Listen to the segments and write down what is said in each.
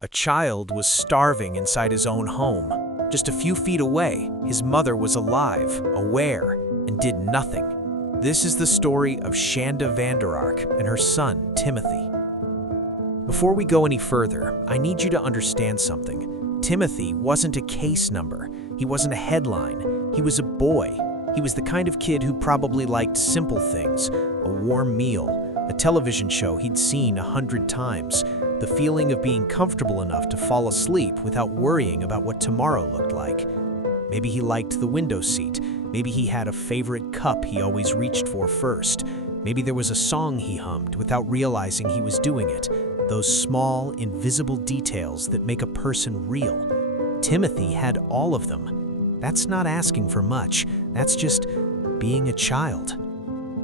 A child was starving inside his own home. Just a few feet away, his mother was alive, aware, and did nothing. This is the story of Shanda Vander Ark and her son, Timothy. Before we go any further, I need you to understand something. Timothy wasn't a case number. He wasn't a headline. He was a boy. He was the kind of kid who probably liked simple things, a warm meal, a television show he'd seen 100 times, the feeling of being comfortable enough to fall asleep without worrying about what tomorrow looked like. Maybe he liked the window seat. Maybe he had a favorite cup he always reached for first. Maybe there was a song he hummed without realizing he was doing it. Those small, invisible details that make a person real. Timothy had all of them. That's not asking for much. That's just being a child.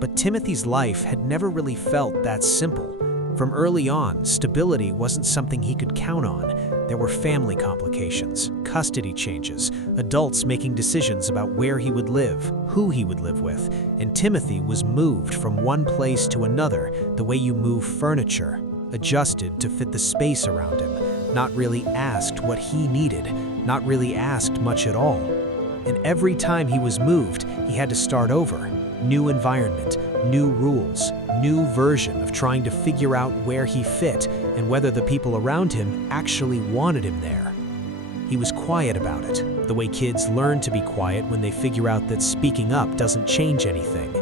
But Timothy's life had never really felt that simple. From early on, stability wasn't something he could count on. There were family complications, custody changes, adults making decisions about where he would live, who he would live with, and Timothy was moved from one place to another the way you move furniture, adjusted to fit the space around him, not really asked what he needed, not really asked much at all. And every time he was moved, he had to start over. New environment, new rules, new version of trying to figure out where he fit and whether the people around him actually wanted him there. He was quiet about it, the way kids learn to be quiet when they figure out that speaking up doesn't change anything.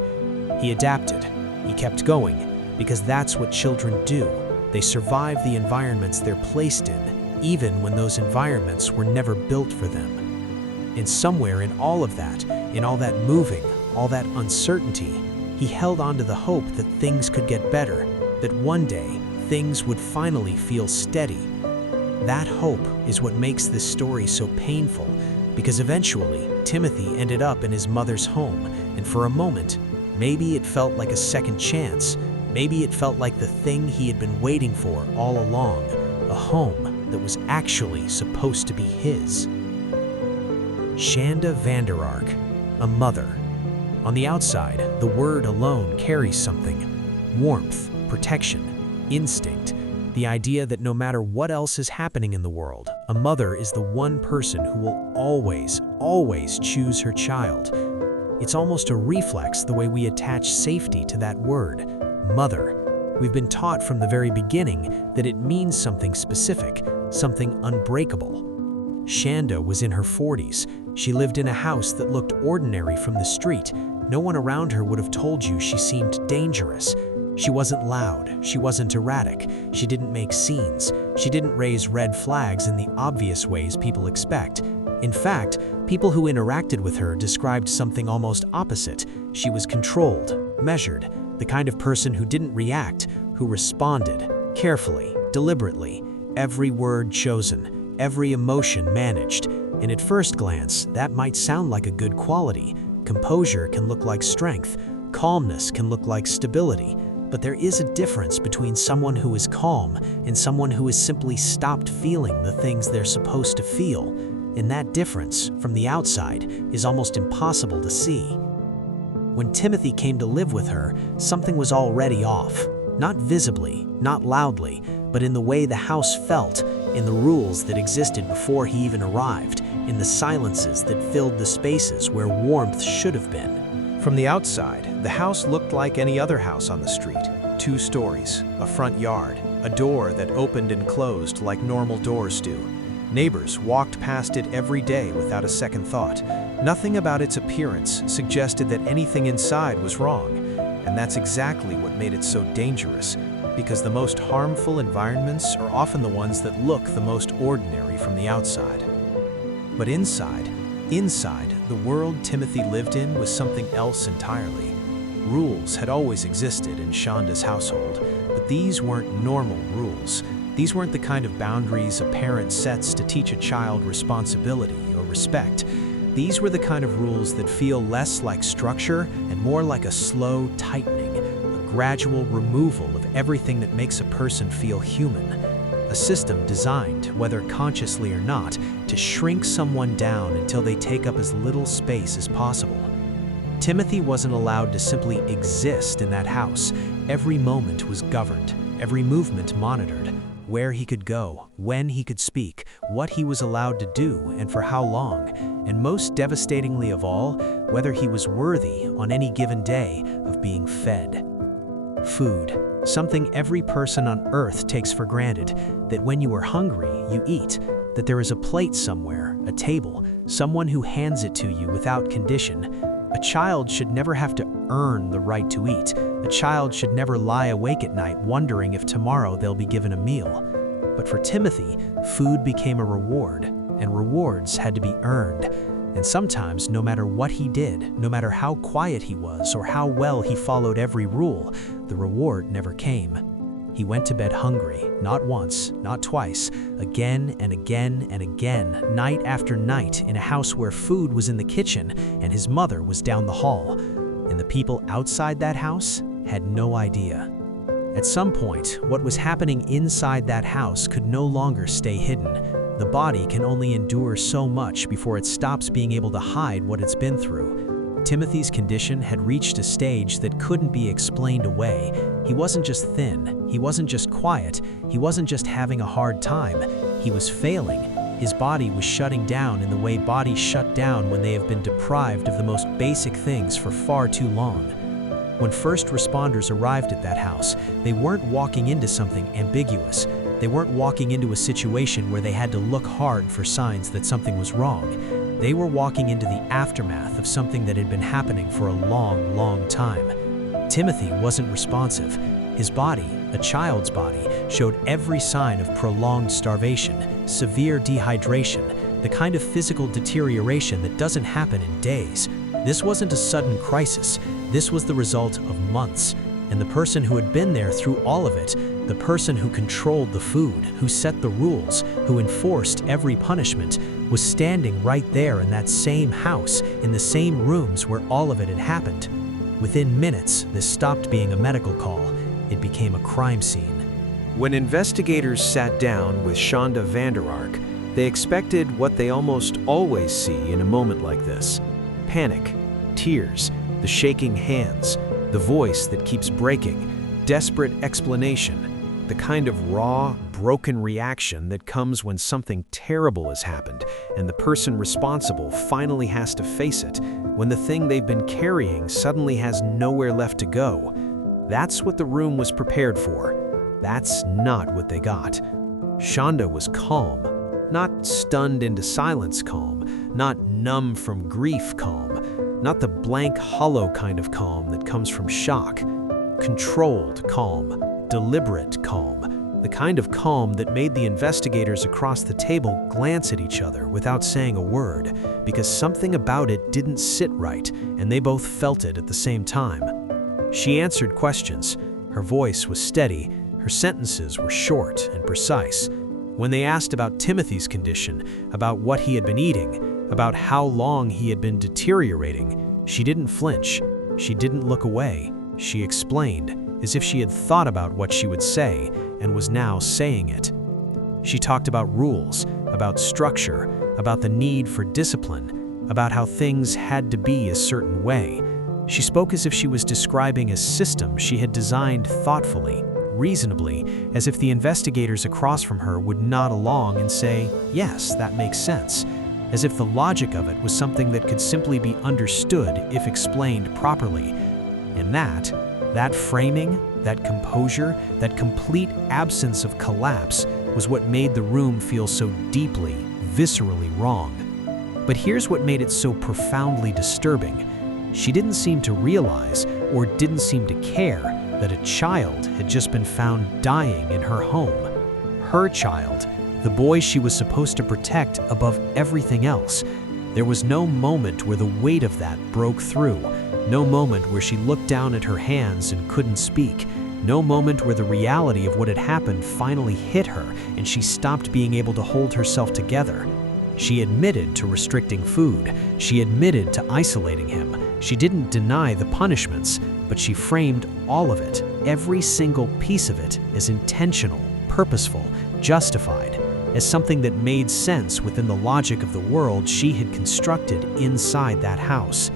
He adapted. He kept going, because that's what children do. They survive the environments they're placed in, even when those environments were never built for them. And somewhere in all of that, in all that moving, all that uncertainty, he held on to the hope that things could get better, that one day things would finally feel steady. That hope is what makes this story so painful, because eventually Timothy ended up in his mother's home, and for a moment, maybe it felt like a second chance. Maybe it felt like the thing he had been waiting for all along, a home that was actually supposed to be his. Shanda Vander Ark, a mother. On the outside, the word alone carries something: warmth, protection, instinct, the idea that no matter what else is happening in the world, a mother is the one person who will always, always choose her child. It's almost a reflex the way we attach safety to that word, mother. We've been taught from the very beginning that it means something specific, something unbreakable. Shanda was in her 40s. She lived in a house that looked ordinary from the street. No one around her would have told you she seemed dangerous. She wasn't loud. She wasn't erratic. She didn't make scenes. She didn't raise red flags in the obvious ways people expect. In fact, people who interacted with her described something almost opposite. She was controlled, measured, the kind of person who didn't react, who responded, carefully, deliberately, every word chosen, every emotion managed. And at first glance, that might sound like a good quality. Composure can look like strength. Calmness can look like stability. But there is a difference between someone who is calm and someone who has simply stopped feeling the things they're supposed to feel. And that difference, from the outside, is almost impossible to see. When Timothy came to live with her, something was already off. Not visibly, not loudly, but in the way the house felt, in the rules that existed before he even arrived, in the silences that filled the spaces where warmth should have been. From the outside, the house looked like any other house on the street. 2 stories, a front yard, a door that opened and closed like normal doors do. Neighbors walked past it every day without a second thought. Nothing about its appearance suggested that anything inside was wrong. And that's exactly what made it so dangerous, because the most harmful environments are often the ones that look the most ordinary from the outside. But inside, the world Timothy lived in was something else entirely. Rules had always existed in Shanda's household, but these weren't normal rules. These weren't the kind of boundaries a parent sets to teach a child responsibility or respect. These were the kind of rules that feel less like structure and more like a slow tightening, a gradual removal of everything that makes a person feel human. A system designed, whether consciously or not, to shrink someone down until they take up as little space as possible. Timothy wasn't allowed to simply exist in that house. Every moment was governed, every movement monitored. where he could go, when he could speak, what he was allowed to do, and for how long, and most devastatingly of all, whether he was worthy on any given day of being fed. Food, something every person on earth takes for granted, that when you are hungry, you eat, that there is a plate somewhere, a table, someone who hands it to you without condition. A child should never have to earn the right to eat. A child should never lie awake at night wondering if tomorrow they'll be given a meal. But for Timothy, food became a reward, and rewards had to be earned. And sometimes, no matter what he did, no matter how quiet he was or how well he followed every rule, the reward never came. He went to bed hungry, not once, not twice, again and again and again, night after night, in a house where food was in the kitchen and his mother was down the hall. And the people outside that house had no idea. At some point, what was happening inside that house could no longer stay hidden. The body can only endure so much before it stops being able to hide what it's been through. Timothy's condition had reached a stage that couldn't be explained away. He wasn't just thin, he wasn't just quiet, he wasn't just having a hard time, he was failing. His body was shutting down in the way bodies shut down when they have been deprived of the most basic things for far too long. When first responders arrived at that house, they weren't walking into something ambiguous. They weren't walking into a situation where they had to look hard for signs that something was wrong. They were walking into the aftermath of something that had been happening for a long, long time. Timothy wasn't responsive. His body, a child's body, showed every sign of prolonged starvation, severe dehydration, the kind of physical deterioration that doesn't happen in days. This wasn't a sudden crisis. This was the result of months. And the person who had been there through all of it, the person who controlled the food, who set the rules, who enforced every punishment, was standing right there in that same house, in the same rooms where all of it had happened. Within minutes, this stopped being a medical call. It became a crime scene. When investigators sat down with Shanda Vander Ark, they expected what they almost always see in a moment like this: panic, tears, the shaking hands, the voice that keeps breaking, desperate explanation, the kind of raw, broken reaction that comes when something terrible has happened and the person responsible finally has to face it, when the thing they've been carrying suddenly has nowhere left to go. That's what the room was prepared for. That's not what they got. Shanda was calm, not stunned into silence calm, not numb from grief calm, not the blank, hollow kind of calm that comes from shock. Controlled calm, deliberate calm, the kind of calm that made the investigators across the table glance at each other without saying a word, because something about it didn't sit right, and they both felt it at the same time. She answered questions. Her voice was steady, her sentences were short and precise. When they asked about Timothy's condition, about what he had been eating, about how long he had been deteriorating, she didn't flinch. She didn't look away. She explained, as if she had thought about what she would say and was now saying it. She talked about rules, about structure, about the need for discipline, about how things had to be a certain way. She spoke as if she was describing a system she had designed thoughtfully, reasonably, as if the investigators across from her would nod along and say, "Yes, that makes sense," as if the logic of it was something that could simply be understood if explained properly. And that framing, that composure, that complete absence of collapse was what made the room feel so deeply, viscerally wrong. But here's what made it so profoundly disturbing. She didn't seem to realize, or didn't seem to care, that a child had just been found dying in her home. Her child, the boy she was supposed to protect above everything else. There was no moment where the weight of that broke through, no moment where she looked down at her hands and couldn't speak, no moment where the reality of what had happened finally hit her and she stopped being able to hold herself together. She admitted to restricting food. She admitted to isolating him. She didn't deny the punishments, but she framed all of it, every single piece of it, as intentional, purposeful, justified, as something that made sense within the logic of the world she had constructed inside that house.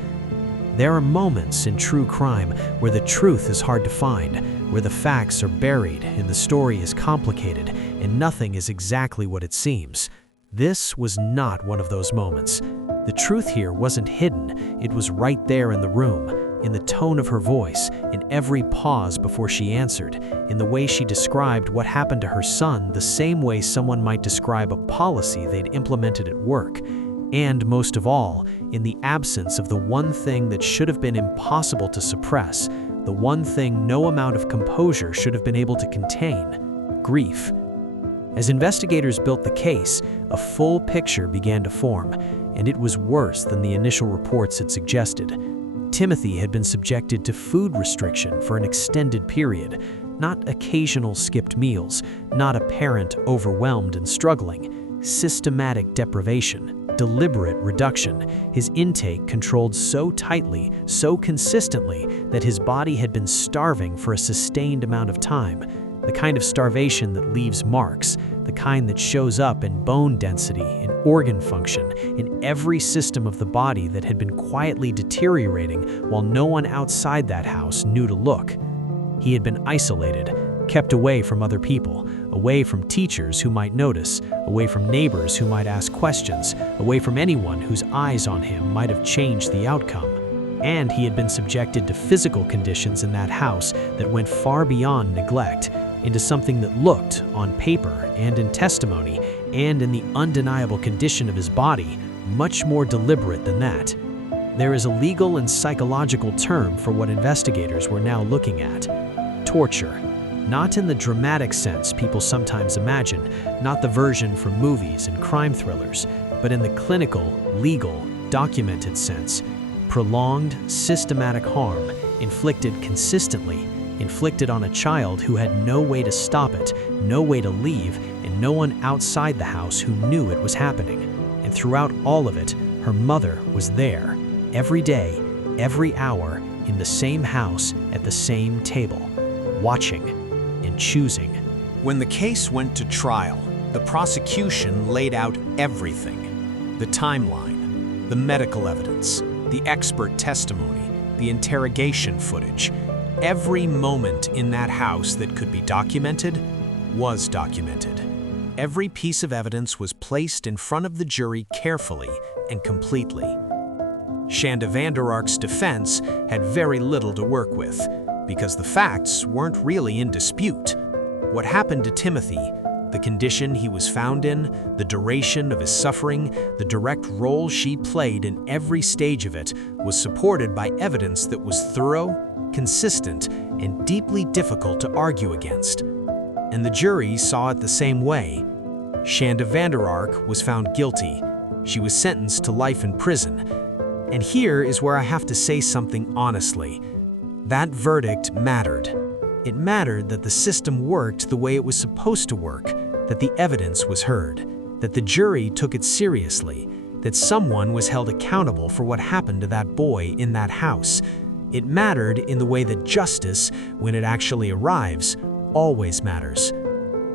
There are moments in true crime where the truth is hard to find, where the facts are buried and the story is complicated and nothing is exactly what it seems. This was not one of those moments. The truth here wasn't hidden, it was right there in the room, in the tone of her voice, in every pause before she answered, in the way she described what happened to her son the same way someone might describe a policy they'd implemented at work. And most of all, in the absence of the one thing that should have been impossible to suppress, the one thing no amount of composure should have been able to contain: grief. As investigators built the case, a full picture began to form, and it was worse than the initial reports had suggested. Timothy had been subjected to food restriction for an extended period, not occasional skipped meals, not a parent overwhelmed and struggling. Systematic deprivation, deliberate reduction, his intake controlled so tightly, so consistently, that his body had been starving for a sustained amount of time. The kind of starvation that leaves marks, the kind that shows up in bone density, in organ function, in every system of the body that had been quietly deteriorating while no one outside that house knew to look. He had been isolated, kept away from other people, away from teachers who might notice, away from neighbors who might ask questions, away from anyone whose eyes on him might have changed the outcome. And he had been subjected to physical conditions in that house that went far beyond neglect, into something that looked, on paper and in testimony, and in the undeniable condition of his body, much more deliberate than that. There is a legal and psychological term for what investigators were now looking at: torture. Not in the dramatic sense people sometimes imagine, not the version from movies and crime thrillers, but in the clinical, legal, documented sense. Prolonged, systematic harm, inflicted consistently, inflicted on a child who had no way to stop it, no way to leave, and no one outside the house who knew it was happening. And throughout all of it, her mother was there, every day, every hour, in the same house, at the same table, watching and choosing. When the case went to trial, the prosecution laid out everything: the timeline, the medical evidence, the expert testimony, the interrogation footage. Every moment in that house that could be documented was documented. Every piece of evidence was placed in front of the jury carefully and completely. Shanda Vander Ark's defense had very little to work with, because the facts weren't really in dispute. What happened to Timothy, the condition he was found in, the duration of his suffering, the direct role she played in every stage of it, was supported by evidence that was thorough, consistent, and deeply difficult to argue against. And the jury saw it the same way. Shanda Vander Ark was found guilty. She was sentenced to life in prison. And here is where I have to say something honestly. That verdict mattered. It mattered that the system worked the way it was supposed to work, that the evidence was heard, that the jury took it seriously, that someone was held accountable for what happened to that boy in that house. It mattered in the way that justice, when it actually arrives, always matters.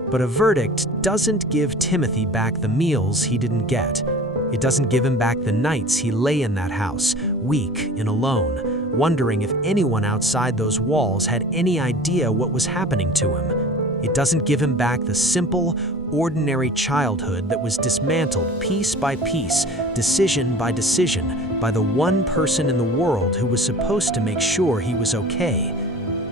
But a verdict doesn't give Timothy back the meals he didn't get. It doesn't give him back the nights he lay in that house, weak and alone, wondering if anyone outside those walls had any idea what was happening to him. It doesn't give him back the simple, ordinary childhood that was dismantled piece by piece, decision by decision, by the one person in the world who was supposed to make sure he was okay.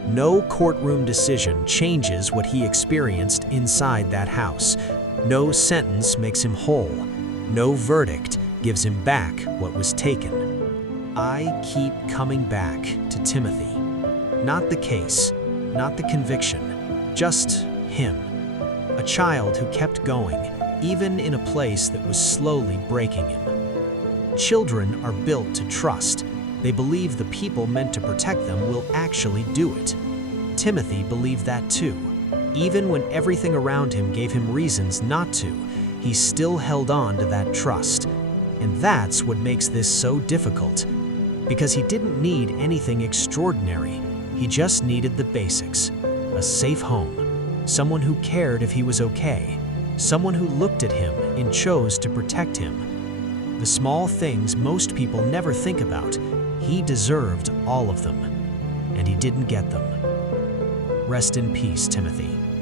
No courtroom decision changes what he experienced inside that house. No sentence makes him whole. No verdict gives him back what was taken. I keep coming back to Timothy. Not the case, not the conviction, just him. A child who kept going, even in a place that was slowly breaking him. Children are built to trust. They believe the people meant to protect them will actually do it. Timothy believed that too. Even when everything around him gave him reasons not to, he still held on to that trust. And that's what makes this so difficult. Because he didn't need anything extraordinary. He just needed the basics. A safe home. Someone who cared if he was okay. Someone who looked at him and chose to protect him. The small things most people never think about. He deserved all of them. And he didn't get them. Rest in peace, Timothy.